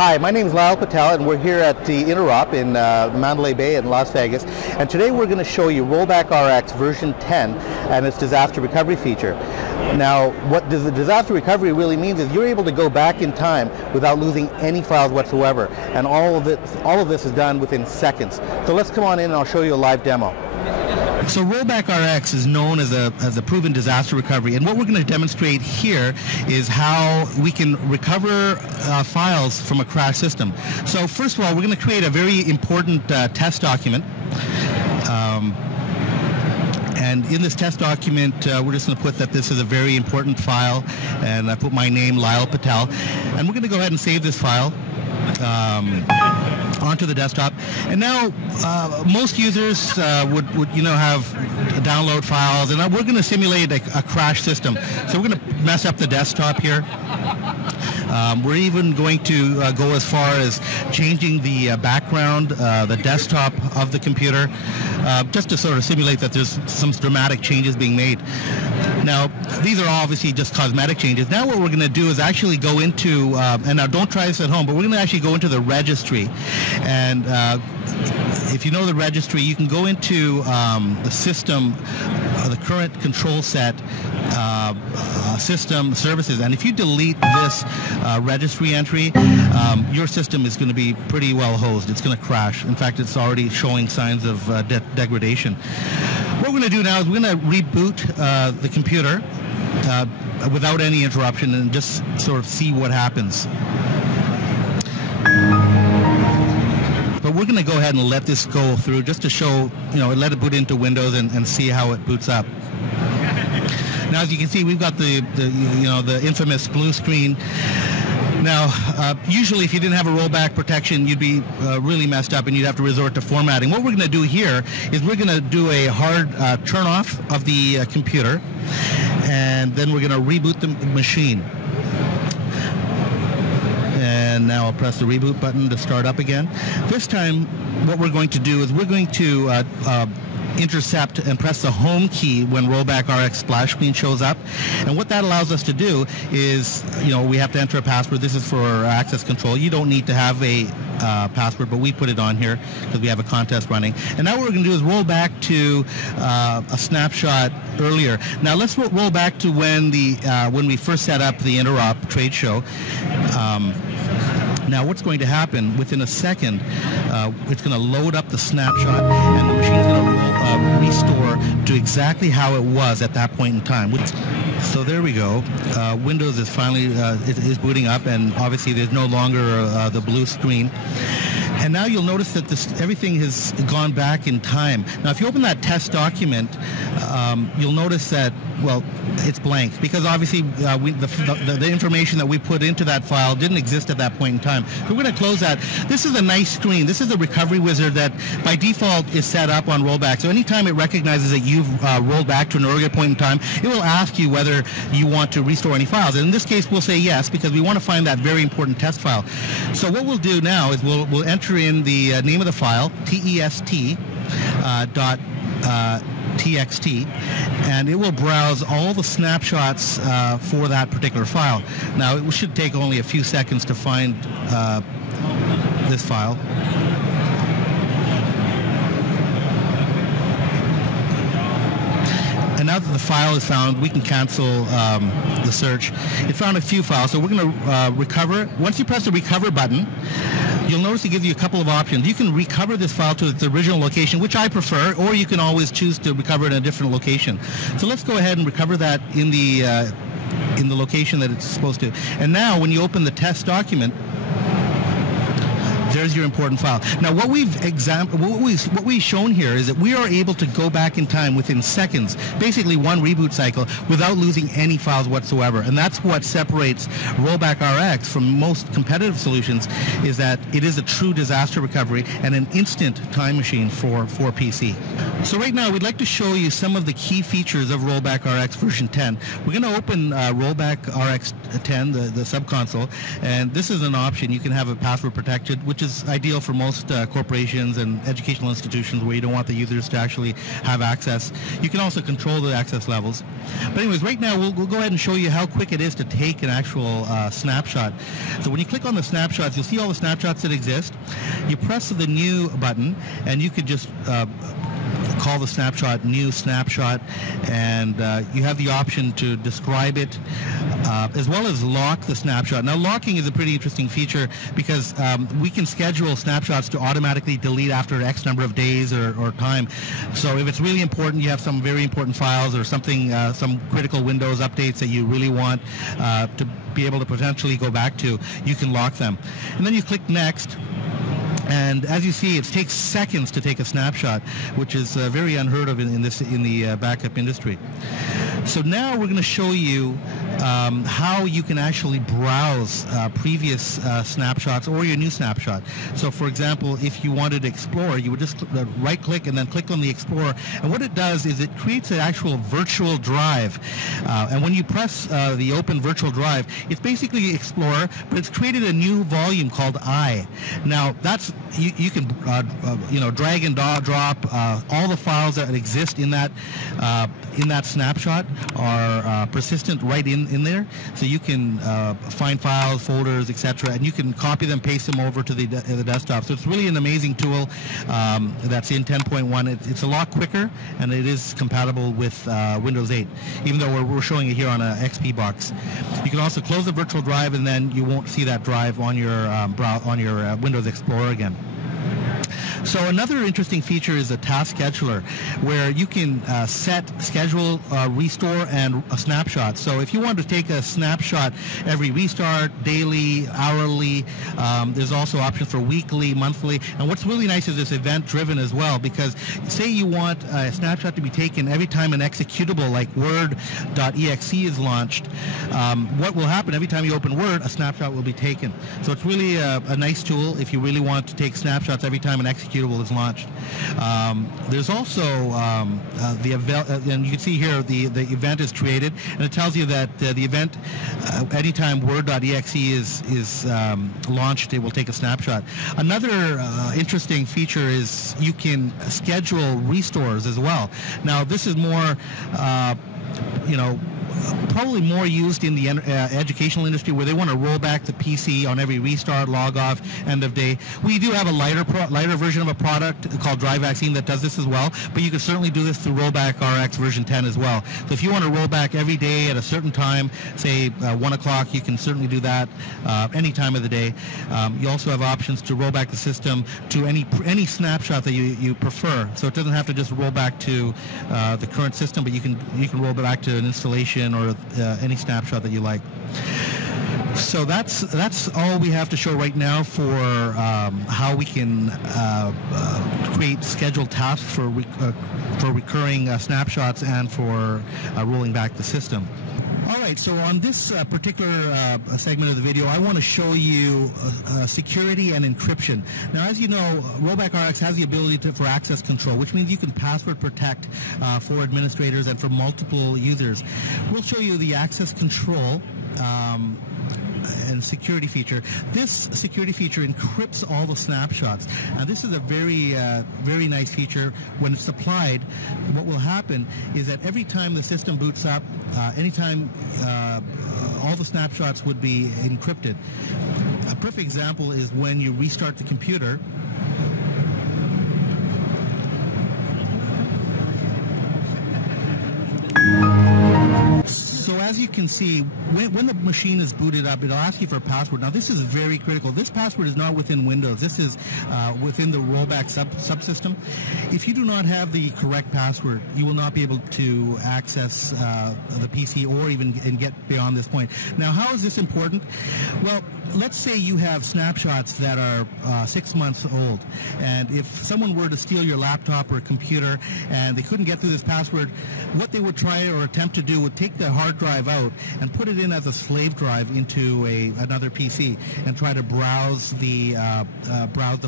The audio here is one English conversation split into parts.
Hi, my name is Lyle Patel, and we're here at the Interop in Mandalay Bay in Las Vegas. And today we're going to show you Rollback RX version 10 and its disaster recovery feature. Now, what the disaster recovery really means is you're able to go back in time without losing any files whatsoever. And all of this is done within seconds. So let's come on in and I'll show you a live demo. So Rollback RX is known as a proven disaster recovery, and what we're going to demonstrate here is how we can recover files from a crash system. So first of all, we're going to create a very important test document. And in this test document, we're just going to put that this is a very important file, and I put my name, Lyle Patel, and we're going to go ahead and save this file onto the desktop. And now most users would have download files, and we're going to simulate a crash system. So we're going to mess up the desktop here. We're even going to go as far as changing the background, the desktop of the computer, just to sort of simulate that there's some dramatic changes being made. Now, these are obviously just cosmetic changes. Now what we're going to do is actually go into, and now don't try this at home, but we're going to actually go into the registry. And if you know the registry, you can go into the system, the current control set, system services, and if you delete this registry entry, your system is going to be pretty well hosed. It's going to crash. In fact, it's already showing signs of degradation. What we're going to do now is we're going to reboot the computer without any interruption and just sort of see what happens. But we're going to go ahead and let this go through just to show, let it boot into Windows and see how it boots up. Now, as you can see, we've got the infamous blue screen. Now, usually if you didn't have a rollback protection, you'd be really messed up and you'd have to resort to formatting. What we're going to do here is we're going to do a hard turn off of the computer, and then we're going to reboot the machine. And now I'll press the reboot button to start up again. This time, what we're going to do is we're going to intercept and press the home key when Rollback RX splash screen shows up. And what that allows us to do is, we have to enter a password. This is for access control. You don't need to have a password, but we put it on here because we have a contest running. And now what we're going to do is roll back to a snapshot earlier. Now let's roll back to when we first set up the Interop trade show. Now what's going to happen, within a second, it's going to load up the snapshot and the machine's going to restore to exactly how it was at that point in time. So there we go. Windows is finally is booting up, and obviously there's no longer the blue screen. And now you'll notice that everything has gone back in time. Now, if you open that test document, you'll notice that, well, it's blank because obviously the information that we put into that file didn't exist at that point in time. So we're going to close that. This is a nice screen. This is a recovery wizard that by default is set up on rollback. So anytime it recognizes that you've rolled back to an earlier point in time, it will ask you whether you want to restore any files. And in this case, we'll say yes because we want to find that very important test file. So what we'll do now is we'll enter in the name of the file, test.txt, and it will browse all the snapshots for that particular file. Now, it should take only a few seconds to find this file. And now that the file is found, we can cancel the search. It found a few files, so we're going to recover. Once you press the recover button, you'll notice it gives you a couple of options. You can recover this file to its original location, which I prefer, or you can always choose to recover it in a different location. So let's go ahead and recover that in the location that it's supposed to. And now, when you open the test document, there's your important file. Now, what we've shown here is that we are able to go back in time within seconds, basically one reboot cycle, without losing any files whatsoever. And that's what separates Rollback RX from most competitive solutions, is that it is a true disaster recovery and an instant time machine for PC. So right now, we'd like to show you some of the key features of Rollback RX version 10. We're going to open Rollback RX 10, the subconsole, and this is an option. You can have it password protected, which is is ideal for most corporations and educational institutions where you don't want the users to actually have access. You can also control the access levels. But anyways, right now we'll go ahead and show you how quick it is to take an actual snapshot. So when you click on the snapshots, you'll see all the snapshots that exist. You press the new button and you could just call the snapshot new snapshot, and you have the option to describe it as well as lock the snapshot. Now, locking is a pretty interesting feature because we can schedule snapshots to automatically delete after X number of days or time. So if it's really important, you have some very important files or something, some critical Windows updates that you really want to be able to potentially go back to, you can lock them. And then you click next. And as you see, it takes seconds to take a snapshot, which is very unheard of in the backup industry. So now we're going to show you how you can actually browse previous snapshots or your new snapshot. So for example, if you wanted to explore, you would just right click and then click on the Explorer. And what it does is it creates an actual virtual drive. And when you press the open virtual drive, it's basically Explorer, but it's created a new volume called I. Now that's you can drag and drop all the files that exist in that snapshot are persistent right in there, so you can find files, folders, etc., and you can copy them, paste them over to the desktop. So it's really an amazing tool that's in 10.1. It's a lot quicker, and it is compatible with Windows 8, even though we're showing it here on an XP box. You can also close the virtual drive, and then you won't see that drive on your Windows Explorer again. So another interesting feature is a task scheduler, where you can set, schedule, restore, and a snapshot. So if you want to take a snapshot every restart, daily, hourly, there's also options for weekly, monthly. And what's really nice is it's event-driven as well, because say you want a snapshot to be taken every time an executable like Word.exe is launched, what will happen every time you open Word, a snapshot will be taken. So it's really a nice tool if you really want to take snapshots every time an executable is launched. There's also the event, and you can see here the event is created, and it tells you that the event, anytime Word.exe is launched, it will take a snapshot. Another interesting feature is you can schedule restores as well. Now this is more, probably more used in the educational industry, where they want to roll back the PC on every restart, log off, end of day. We do have a lighter version of a product called Dry Vaccine that does this as well, but you can certainly do this through Rollback RX version 10 as well. So if you want to roll back every day at a certain time, say 1 o'clock, you can certainly do that any time of the day. You also have options to roll back the system to any snapshot that you prefer. So it doesn't have to just roll back to the current system, but you can roll back to an installation or any snapshot that you like. So that's all we have to show right now for how we can create scheduled tasks for recurring snapshots and for rolling back the system. All right, so on this particular segment of the video, I want to show you security and encryption. Now, as you know, Rollback RX has the ability for access control, which means you can password protect for administrators and for multiple users. We'll show you the access control and security feature. This security feature encrypts all the snapshots. And this is a very, very nice feature. When it's applied, what will happen is that every time the system boots up, anytime all the snapshots would be encrypted. A perfect example is when you restart the computer. So as you can see, when the machine is booted up, it'll ask you for a password. Now this is very critical. This password is not within Windows. This is within the rollback subsystem. If you do not have the correct password, you will not be able to access the PC or even get beyond this point. Now, how is this important? Well, let's say you have snapshots that are 6 months old, and if someone were to steal your laptop or computer and they couldn't get through this password, what they would try or attempt to do would take the hard drive out and put it in as a slave drive into another PC and try to browse the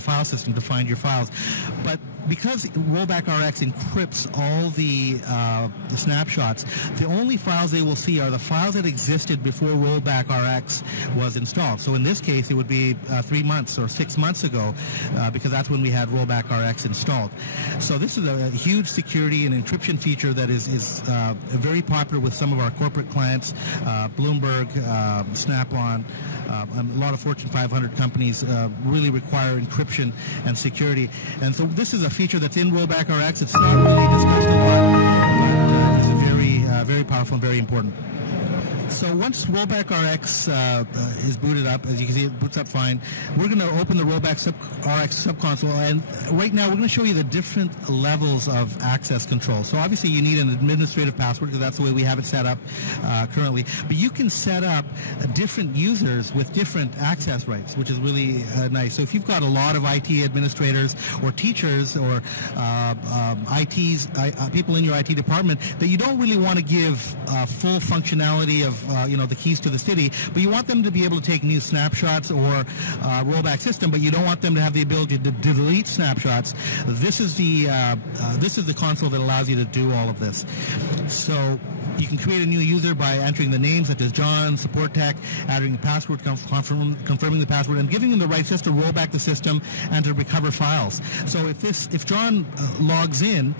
file system to find your files. But because Rollback RX encrypts all the snapshots, the only files they will see are the files that existed before Rollback RX was installed. So So in this case, it would be 3 months or 6 months ago, because that's when we had Rollback RX installed. So this is a huge security and encryption feature that is very popular with some of our corporate clients, Bloomberg, Snap-on, a lot of Fortune 500 companies really require encryption and security. And so this is a feature that's in Rollback RX. It's not really discussed a lot, but it's very powerful and very important. So once Rollback RX is booted up, as you can see, it boots up fine. We're going to open the Rollback RX subconsole, and right now we're going to show you the different levels of access control. So obviously you need an administrative password, because that's the way we have it set up currently. But you can set up different users with different access rights, which is really nice. So if you've got a lot of IT administrators or teachers or people in your IT department that you don't really want to give full functionality of the keys to the city, but you want them to be able to take new snapshots or rollback system, but you don't want them to have the ability to delete snapshots. This is the console that allows you to do all of this. So you can create a new user by entering the names such as John, support tech, adding a password, confirming the password, and giving them the rights just to roll back the system and to recover files. So if John logs in,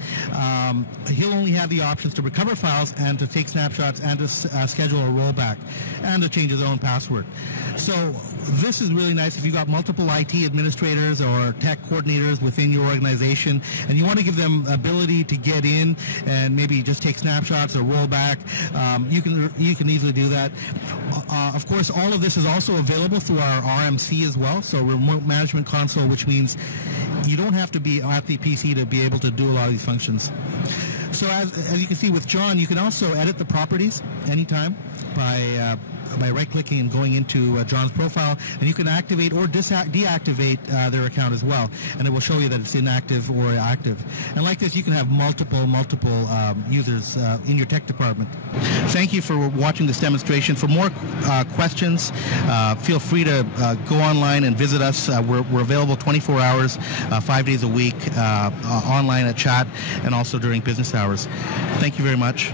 he'll only have the options to recover files and to take snapshots and to schedule a rollback and to change his own password. So this is really nice if you've got multiple IT administrators or tech coordinators within your organization and you want to give them ability to get in and maybe just take snapshots or roll back. You can easily do that. Of course, all of this is also available through our RMC as well, so Remote Management Console, which means you don't have to be at the PC to be able to do a lot of these functions. So as you can see with John, you can also edit the properties anytime by right-clicking and going into John's profile, and you can activate or deactivate their account as well, and it will show you that it's inactive or active. And like this, you can have multiple users in your tech department. Thank you for watching this demonstration. For more questions, feel free to go online and visit us. We're available 24 hours, 5 days a week, online at chat, and also during business hours. Thank you very much.